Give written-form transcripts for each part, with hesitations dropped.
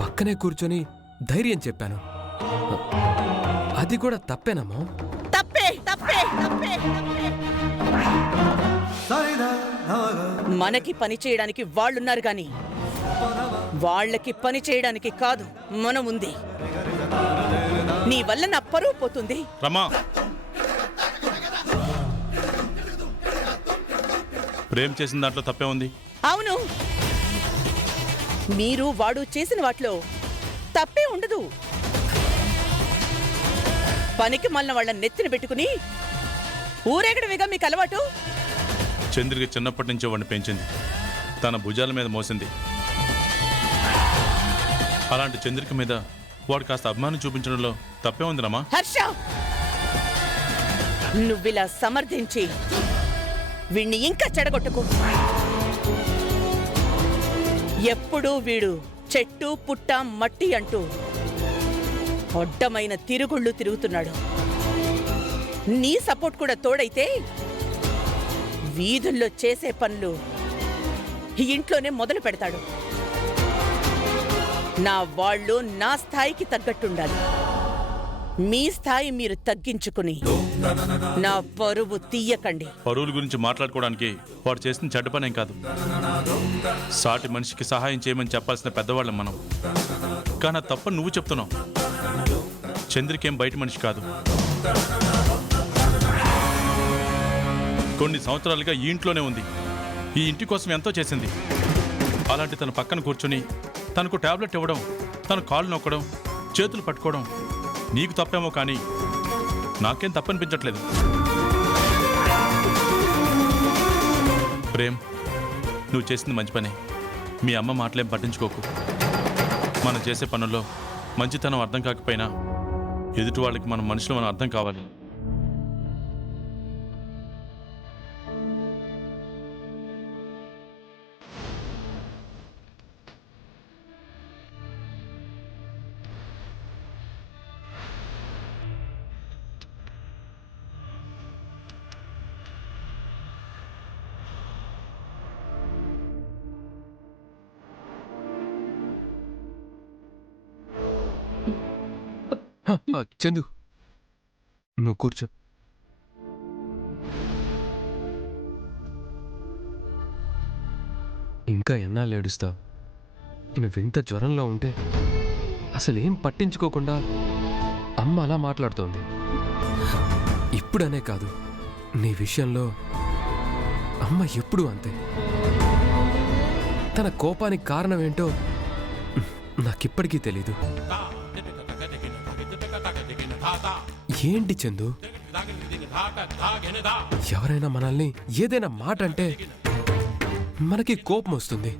పక్కనే కూర్చొని ధైర్యం చెప్పాను. అది కూడా తప్పేనమ్మో? తప్పే తప్పే తప్పే తప్పే. మనకి పని చేయడానికి వాళ్ళున్నారు గాని వాళ్ళకి పని చేయడానికి కాదు మనం ఉంది. నీ వల్ల నా పరువు పోతుంది. రమా, ప్రేమ్ చేసిన దాంట్లో తప్పే ఉంది. అవును, మీరు వాడు చేసిన వాటిలో తప్పే ఉండదు. పనికి మళ్ళీ వాళ్ళ నెత్తిన పెట్టుకుని ఊరేగడమేగా మీకు అలవాటు. చంద్రికి చిన్నప్పటి నుంచే వాడిని పెంచింది, తన భుజాల మీద మోసింది. అలాంటి చంద్రిక మీద వాడు కాస్త అభిమానం చూపించడంలో తప్పే ఉంది రమా. హర్ష, నువ్విలా సమర్థించి వీణ్ణి ఇంకా చెడగొట్టుకో. ఎప్పుడూ వీడు చెట్టు పుట్ట మట్టి అంటూ అడ్డమైన తిరుగుళ్ళు తిరుగుతున్నాడు. నీ సపోర్ట్ కూడా తోడైతే వీధుల్లో చేసే పనులు ఇంట్లోనే మొదలు పెడతాడు. నా వాళ్ళు నా స్థాయికి తగ్గట్టుండాలి. మీ స్థాయి మీరు తగ్గించుకుని నా పరువు తీయకండి. పరువుల గురించి మాట్లాడుకోవడానికి వాడు చేసిన చెడ్డ పనేం కాదు. సాటి మనిషికి సహాయం చేయమని చెప్పాల్సిన పెద్దవాళ్ళం మనం. కానీ అది తప్ప నువ్వు చెప్తున్నావు. చంద్రికేం బయట మనిషి కాదు. కొన్ని సంవత్సరాలుగా ఈ ఇంట్లోనే ఉంది. ఈ ఇంటి కోసం ఎంతో చేసింది. అలాంటి తన పక్కన కూర్చొని తనకు టాబ్లెట్ ఇవ్వడం, తన కాళ్ళు నొక్కడం, చేతులు పట్టుకోవడం నీకు తప్పేమో కానీ నాకేం తప్పనిపించట్లేదు. ప్రేమ్, నువ్వు చేసింది మంచి పనే. మీ అమ్మ మాటలేం పట్టించుకోకు. మనం చేసే పనుల్లో మంచితనం అర్థం కాకపోయినా ఎదుటి వాళ్ళకి మన మనుషులు మనం అర్థం కావాలి. చందు, నువ్వు కూర్చో. ఇంకా ఎన్నాళ్ళు ఏడుస్తావు? నువ్వెంత జ్వరంలో ఉంటే అసలేం పట్టించుకోకుండా అమ్మ అలా మాట్లాడుతోంది. ఇప్పుడనే కాదు, నీ విషయంలో అమ్మ ఎప్పుడూ అంతే. తన కోపానికి కారణం ఏంటో నాకిప్పటికీ తెలీదు. ఏంటి చందు, ఎవరైనా మనల్ని ఏదైనా మాట అంటే మనకి కోపం వస్తుంది.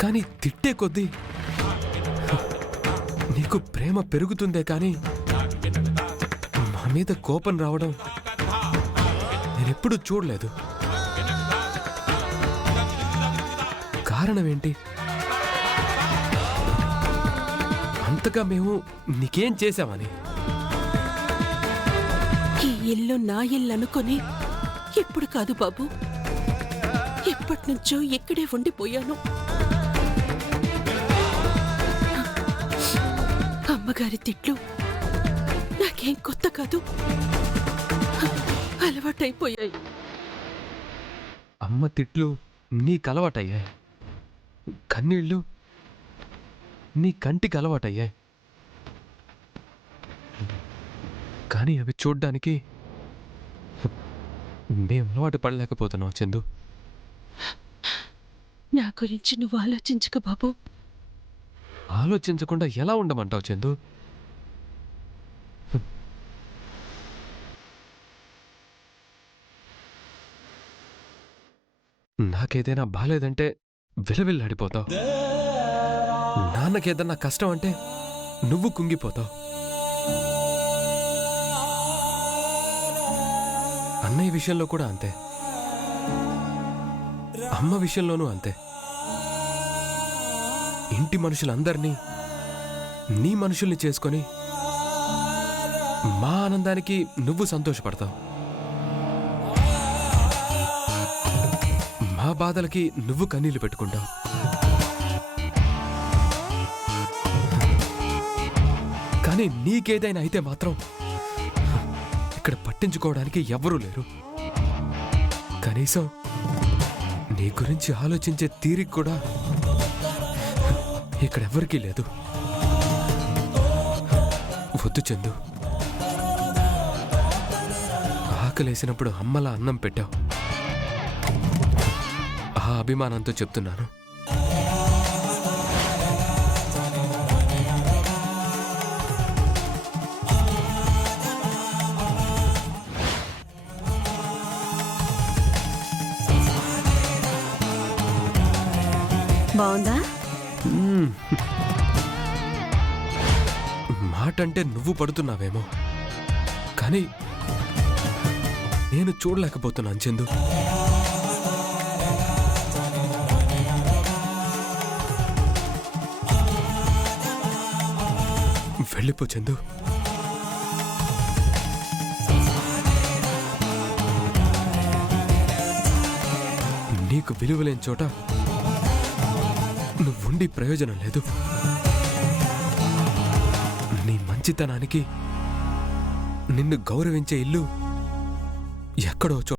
కానీ తిట్టే కొద్దీ నీకు ప్రేమ పెరుగుతుందే కానీ మా మీద కోపం రావడం నేనెప్పుడూ చూడలేదు. కారణం ఏంటి? అంతగా మేము నీకేం చేశామని? ఈ ఇల్లు నా ఇల్లు అనుకుని ఇప్పుడు కాదు బాబు, ఎప్పటినుంచో ఇక్కడే ఉండిపోయాను. అమ్మగారి తిట్లు నాకేం కొత్త కాదు, అలవాటైపోయాయి. అమ్మ తిట్లు నీకు అలవాటయ్యాయి, కన్నీళ్ళు నీ కంటికి అలవాటయ్యాయి. కానీ అవి చూడ్డానికి మేము అలవాటు పడలేకపోతున్నావు చందు. నా గురించి నువ్వు ఆలోచించక బాబు. ఆలోచించకుండా ఎలా ఉండమంటావు చందు? నాకేదైనా బాలేదంటే విలవిల్లాడిపోతావు. నాన్నకేదన్నా కష్టం అంటే నువ్వు కుంగిపోతావు. అన్నయ్య విషయంలో కూడా అంతే, అమ్మ విషయంలోనూ అంతే. ఇంటి మనుషులందరినీ నీ మనుషుల్ని చేసుకొని మా ఆనందానికి నువ్వు సంతోషపడతావు. మా బాధలకి నువ్వు కన్నీళ్లు పెట్టుకుంటావు. కానీ నీకేదైనా అయితే మాత్రం ఇక్కడ పట్టించుకోవడానికి ఎవ్వరూ లేరు. కనీసం నీ గురించి ఆలోచించే తీరిక కూడా ఇక్కడెవ్వరికీ లేదు. వద్దు చందు, ఆకలేసినప్పుడు అమ్మలా అన్నం పెట్టావు. ఆ అభిమానంతో చెప్తున్నాను. బాగుందా? మాట అంటే నువ్వు పడుతున్నావేమో, కానీ నేను చూడలేకపోతున్నాను చందు. వెళ్ళిపో చందు. నీకు విలువలేని చోట నువ్వుండి ప్రయోజనం లేదు. నీ మంచితనానికి నిన్ను గౌరవించే ఇల్లు ఎక్కడో చో.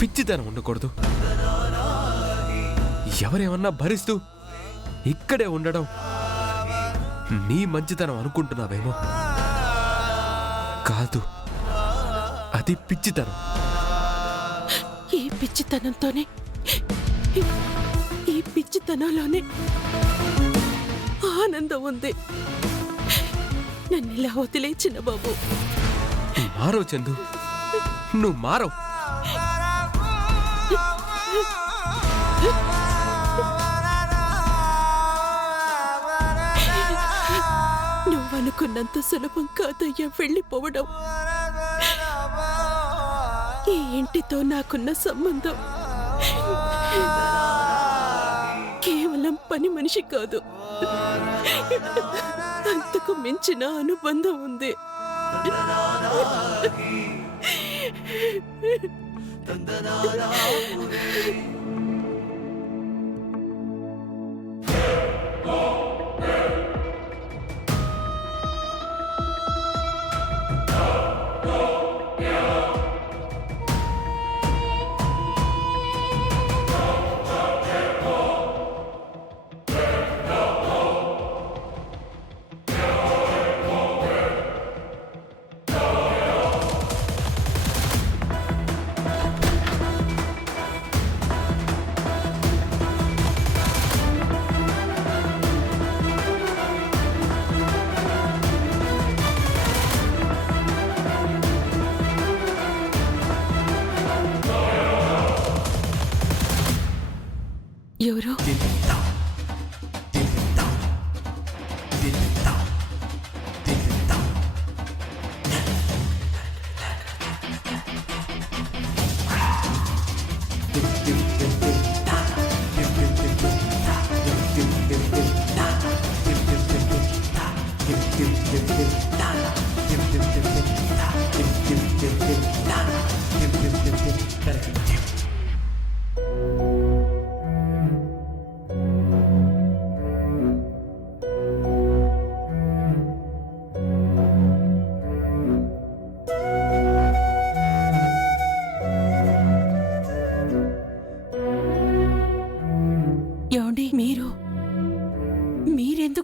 పిచ్చితనం ఉండకూడదు. ఎవరేమన్నా భరిస్తూ ఇక్కడే ఉండడం నీ మంచితనం అనుకుంటున్నావేమో. కాదు, అది పిచ్చితనం. ఈ పిచ్చితనంతోనే, ఈ పిచ్చితనంలోనే ఆనందం ఉంది. నన్ను ఇలా వదిలే చిన్న బాబు. మారో చందు, నువ్వు మారో. నువ్వనుకున్నంత సులభం కాదయ్యా వెళ్ళిపోవడం. ఈ ఇంటితో నాకున్న సంబంధం కేవలం పని మనిషి కాదు, అంతకు మించిన అనుబంధం ఉంది. ఎవరు?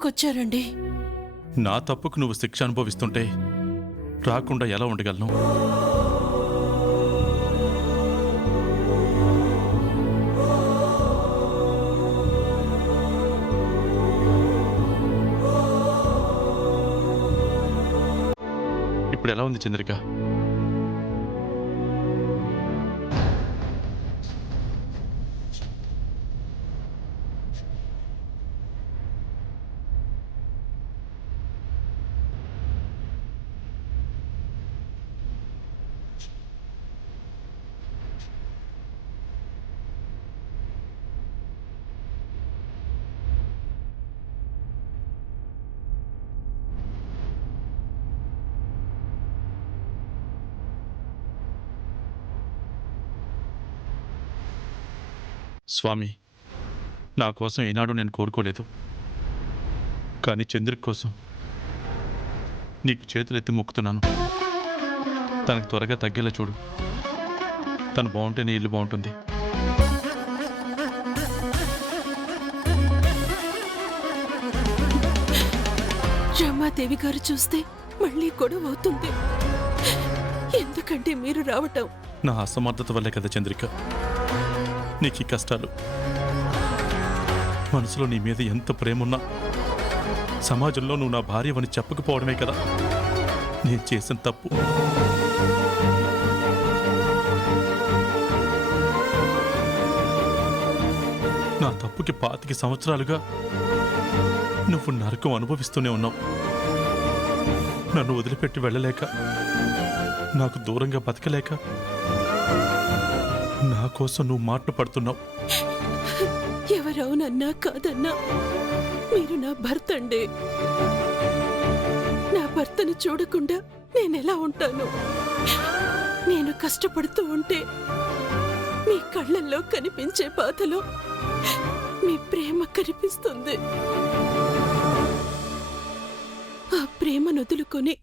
ఎందుకొచ్చారండి? నా తప్పుకు నువ్వు శిక్ష అనుభవిస్తుంటే రాకుండా ఎలా ఉండగలను? ఇప్పుడు ఎలా ఉంది చంద్రిక? స్వామి, నా కోసం ఈనాడు నేను కోరుకోలేదు, కానీ చంద్రిక కోసం నీకు చేతులెత్తి మొక్కుతున్నాను. తనకు త్వరగా తగ్గేలా చూడు. తను బాగుంటే నీ ఇల్లు బాగుంటుంది. రమాదేవి గారు చూస్తే మళ్ళీ గొడవ అవుతుంది. ఎందుకంటే మీరు రావటం నా అసమర్థత వల్లే కదా చంద్రిక నీకు ఈ కష్టాలు. మనసులో నీ మీద ఎంత ప్రేమున్నా సమాజంలో నువ్వు నా భార్యవని చెప్పకపోవడమే కదా నేను చేసిన తప్పు. నా తప్పుకి 25 సంవత్సరాలుగా నువ్వు నరకం అనుభవిస్తూనే ఉన్నావు. నన్ను వదిలిపెట్టి వెళ్ళలేక, నాకు దూరంగా బతకలేక నా కోసం నువ్వు మాటలు పడుతున్నావు. ఎవరవునన్నా కాదన్నా మీరు నా భర్త అండి. నా భర్తను చూడకుండా నేనెలా ఉంటాను? నేను కష్టపడుతూ ఉంటే మీ కళ్ళల్లో కనిపించే బాధలో మీ ప్రేమ కనిపిస్తుంది. ఆ ప్రేమను వదులుకొని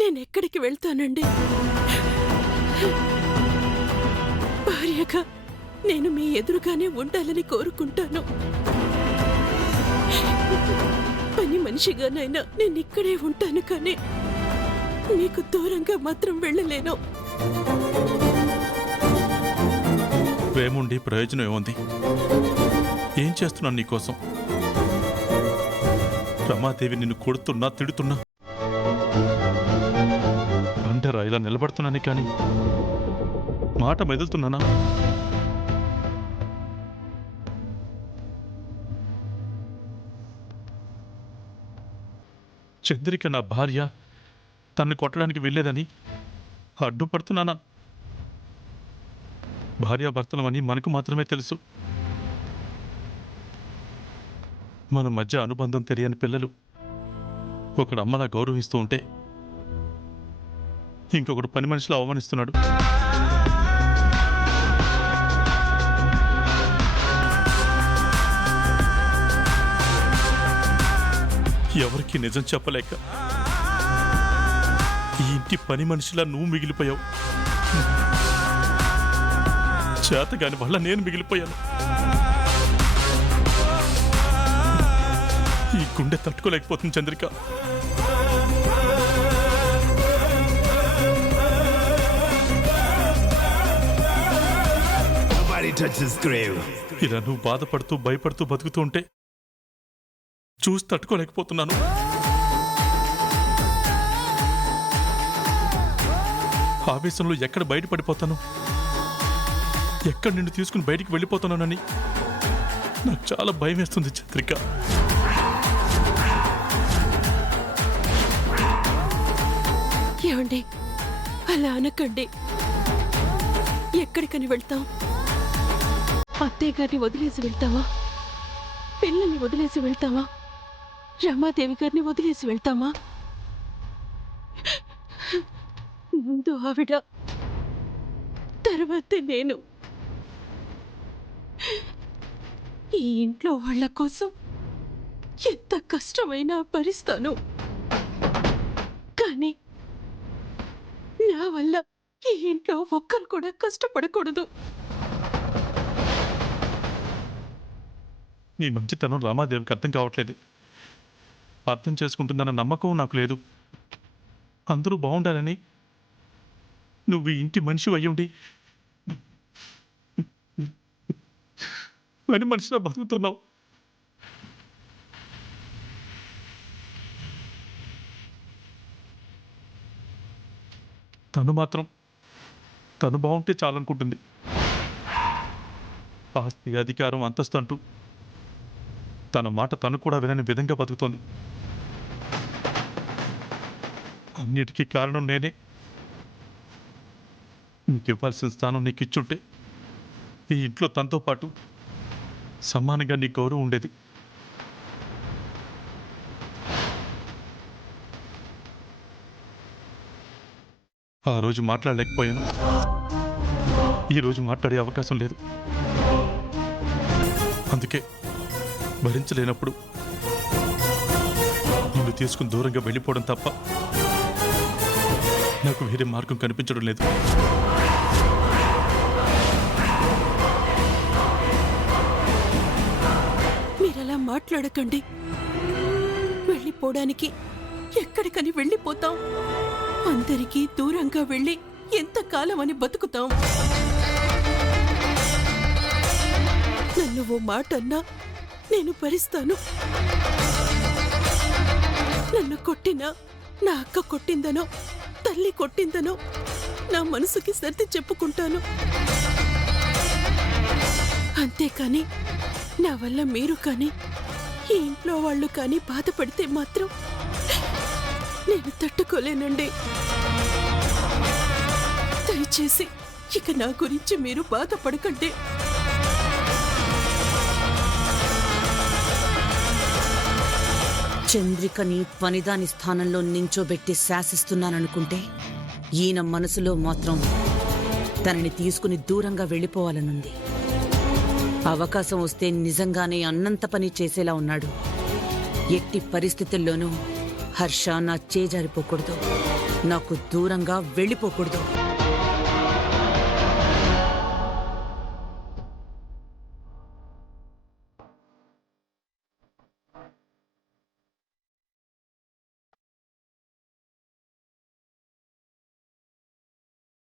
నేనెక్కడికి వెళ్తానండి? భార్యగా నేను మీ ఎదురుగానే ఉండాలని కోరుకుంటాను. పని మనిషిగానైనా నేను ఇక్కడే ఉంటాను, కానీ మీకు దూరంగా మాత్రం వెళ్ళలేను. ప్రేముండి ప్రయోజనం ఏముంది? ఏం చేస్తున్నాను నీకోసం? రమాదేవి నిన్ను కొడుతున్నా తిడుతున్నా అంటారా ఇలా నిలబడుతున్నాను, కానీ మాట మెదులుతున్నానా? చంద్రిక నా భార్య, తన్ను కొట్టడానికి వెళ్ళేదని అడ్డుపడుతున్నానా? భార్యాభర్తలమని మనకు మాత్రమే తెలుసు. మన మధ్య అనుబంధం తెలియని పిల్లలు ఒకడు అమ్మలా గౌరవిస్తూ ఉంటే ఇంకొకడు పని మనిషిలో అవమానిస్తున్నాడు. ఎవరికి నిజం చెప్పలేక ఈ ఇంటి పని మనిషిలా నువ్వు మిగిలిపోయావు. చేతగాని వల్ల నేను మిగిలిపోయాను. ఈ గుండె తట్టుకోలేకపోతుంది చంద్రిక. ఇలా నువ్వు బాధపడుతూ భయపడుతూ బతుకుతూ ఉంటే చూసి తట్టుకోలేకపోతున్నాను. ఆవేశంలో ఎక్కడ బయటపడిపోతాను, ఎక్కడ నిన్ను తీసుకుని బయటికి వెళ్ళిపోతానని నాకు చాలా భయం వేస్తుంది చంద్రిక. ఏమండి, అలా అనకండి. ఎక్కడికని వెళ్తాం? అత్తయ్య గారిని వదిలేసి వెళ్తావా? పిల్లల్ని వదిలేసి వెళ్తావా? రమాదేవి గారిని వదిలేసి వెళ్తామా? ముందు ఆవిడ, తర్వాత నేను. ఈ ఇంట్లో వాళ్ళ కోసం ఎంత కష్టమైనా భరిస్తాను, కానీ నా వల్ల ఈ ఇంట్లో ఒక్కరు కూడా కష్టపడకూడదు. నీ మంచితనం రామాదేవికి అర్థం కావట్లేదు. అర్థం చేసుకుంటుందన్న నమ్మకం నాకు లేదు. అందరూ బాగుండాలని నువ్వు ఈ ఇంటి మనిషి అయ్యుండి పని మనిషిలా బతుకుతున్నావు. తను మాత్రం తను బాగుంటే చాలనుకుంటుంది. ఆస్తి, అధికారం, అంతస్తు అంటూ తన మాట తను కూడా వినని విధంగా బతుకుతోంది. అన్నిటికీ కారణం నేనే. నీకు ఇవ్వాల్సిన స్థానం నీకు ఇచ్చుంటే ఈ ఇంట్లో తనతో పాటు సమానంగా నీ గౌరవం ఉండేది. ఆ రోజు మాట్లాడలేకపోయాను. ఈరోజు మాట్లాడే అవకాశం లేదు. అందుకే భరించలేనప్పుడు నిన్ను తీసుకుని దూరంగా వెళ్ళిపోవడం తప్ప నాకు వేరే మార్గం కనిపించడం లేదు. మీరలా మాట్లాడకండి. వెళ్ళిపోవడానికి ఎక్కడికని వెళ్ళిపోతాం? అందరికీ దూరంగా వెళ్ళి ఎంతకాలం అని బతుకుతాం? నన్ను ఓ మాట అన్నా నేను భరిస్తాను. నన్ను కొట్టినా, నా అక్క కొట్టిందనో, తల్లి కొట్టిందనో నా మనసుకి సర్ది చెప్పుకుంటాను. అంతేకాని నా వల్ల మీరు కానీ ఈ ఇంట్లో వాళ్ళు కానీ బాధపడితే మాత్రం నేను తట్టుకోలేనండి. దయచేసి ఇక నా గురించి మీరు బాధపడకండి. చంద్రికని పనిదాని స్థానంలో నించోబెట్టి శాసిస్తున్నాననుకుంటే ఈయన మనసులో మాత్రం తనని తీసుకుని దూరంగా వెళ్ళిపోవాలనుంది. అవకాశం వస్తే నిజంగానే అన్నంత పని చేసేలా ఉన్నాడు. ఎట్టి పరిస్థితుల్లోనూ హర్ష నా చేజారిపోకూడదు, నాకు దూరంగా వెళ్ళిపోకూడదు.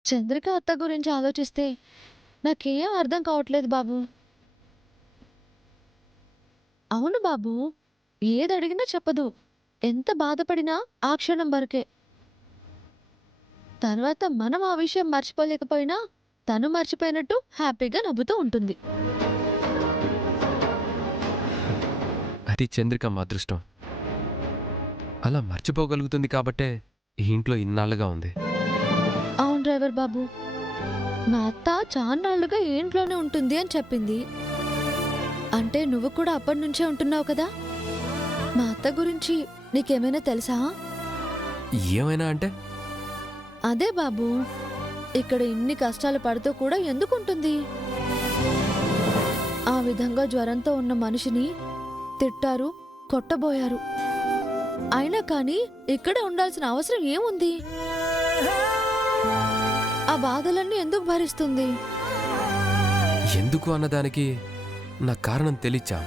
చంద్రిక అత్త గురించి ఆలోచిస్తే నాకేం అర్థం కావట్లేదు బాబు. అవును బాబు, ఏది అడిగినా చెప్పదు. ఎంత బాధపడినా ఆ క్షణం వరకే. తర్వాత మనం ఆ విషయం మర్చిపోలేకపోయినా తను మర్చిపోయినట్టు హ్యాపీగా నవ్వుతూ ఉంటుంది. అది చంద్రికమ్మ అదృష్టం. అలా మర్చిపోగలుగుతుంది కాబట్టే ఈ ఇంట్లో ఇన్నాళ్ళుగా ఉంది. అవును డ్రైవర్ బాబు, మా అత్త చాన్నాళ్ళుగా ఈ ఇంట్లోనే ఉంటుంది అని చెప్పింది. అంటే నువ్వు కూడా అప్పటి నుంచే ఉంటున్నావు కదా. మా అత్త గురించి నీకేమైనా తెలుసా? ఏమైనా అంటే? అదే బాబు, ఇక్కడ ఇన్ని కష్టాలు పడుతూ కూడా ఎందుకుంటుంది? ఆ విధంగా జ్వరంతో ఉన్న మనిషిని తిట్టారు, కొట్టబోయారు. అయినా కానీ ఇక్కడే ఉండాల్సిన అవసరం ఏముంది? ఆ బాధలన్నీ ఎందుకు భరిస్తుంది? ఎందుకు అన్నదానికి నా కారణం తెలిచ్చా.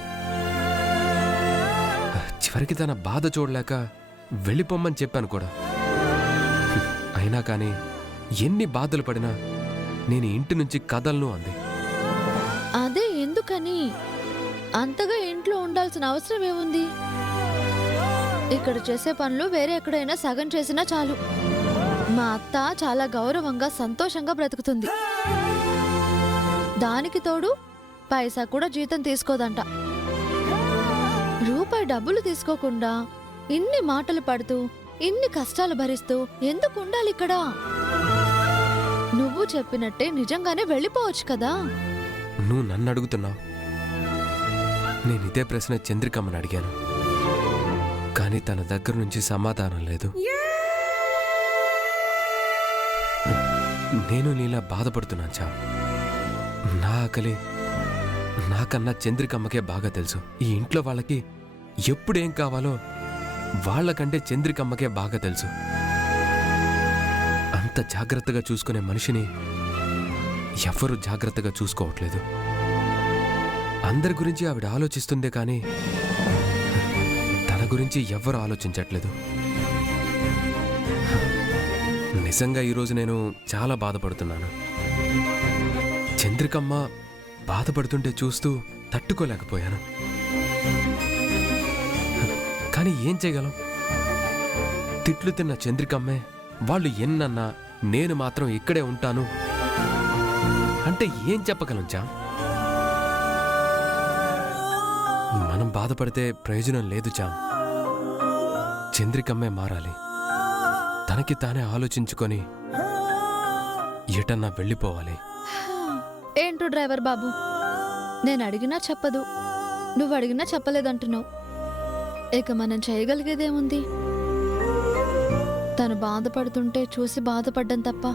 చివరికి తన బాధ చూడలేక వెళ్ళిపోమ్మని చెప్పాను కూడా. అయినా కానీ ఎన్ని బాధలు పడినా నేను ఇంటి నుంచి కదలను అంది. అదే ఎందుకని? అంతగా ఇంట్లో ఉండాల్సిన అవసరం ఏముంది? ఇక్కడ చేసే పనులు వేరే ఎక్కడైనా సగం చేసినా చాలు. మా అత్త చాలా గౌరవంగా సంతోషంగా బ్రతుకుతుంది. దానికి తోడు పైసా కూడా జీతం తీసుకోదంట. రూపాయి డబ్బులు తీసుకోకుండా ఇన్ని మాటలు పడుతూ ఇన్ని కష్టాలు భరిస్తూ ఎందుకు ఉండాలి ఇక్కడ? నువ్వు చెప్పినట్టే నిజంగానే వెళ్ళిపోవచ్చు కదా. నువ్వు నన్ను అడుగుతున్నావు. నేను ఇదే ప్రశ్న చంద్రికమ్మని అడిగాను, కానీ తన దగ్గర నుంచి సమాధానం లేదు. నేను నీలా బాధపడుతున్నాను చా. నా ఆకలి నాకన్నా చంద్రికమ్మకే బాగా తెలుసు. ఈ ఇంట్లో వాళ్ళకి ఎప్పుడేం కావాలో వాళ్ళకంటే చంద్రికమ్మకే బాగా తెలుసు. అంత జాగ్రత్తగా చూసుకునే మనిషిని ఎవరు జాగ్రత్తగా చూసుకోవట్లేదు. అందరి గురించి ఆవిడ ఆలోచిస్తుందే కానీ తన గురించి గురించి ఎవ్వరూ ఆలోచించట్లేదు. నిజంగా ఈరోజు నేను చాలా బాధపడుతున్నాను. చంద్రికమ్మ బాధపడుతుంటే చూస్తూ తట్టుకోలేకపోయాను. కానీ ఏం చేయగలం? తిట్లు తిన్న చంద్రికమ్మే వాళ్ళు ఎన్నన్నా నేను మాత్రం ఇక్కడే ఉంటాను అంటే ఏం చెప్పగలం చాం? మనం బాధపడితే ప్రయోజనం లేదు చాం. చంద్రికమ్మే మారాలి. తనకి తానే ఆలోచించుకొని ఎటన్నా వెళ్ళిపోవాలి. ఏంటో డ్రైవర్ బాబు, నేను అడిగినా చెప్పదు, నువ్వు అడిగినా చెప్పలేదంటున్నావు. ఇక మనం చేయగలిగేదేముంది? తను బాధపడుతుంటే చూసి బాధపడ్డం తప్ప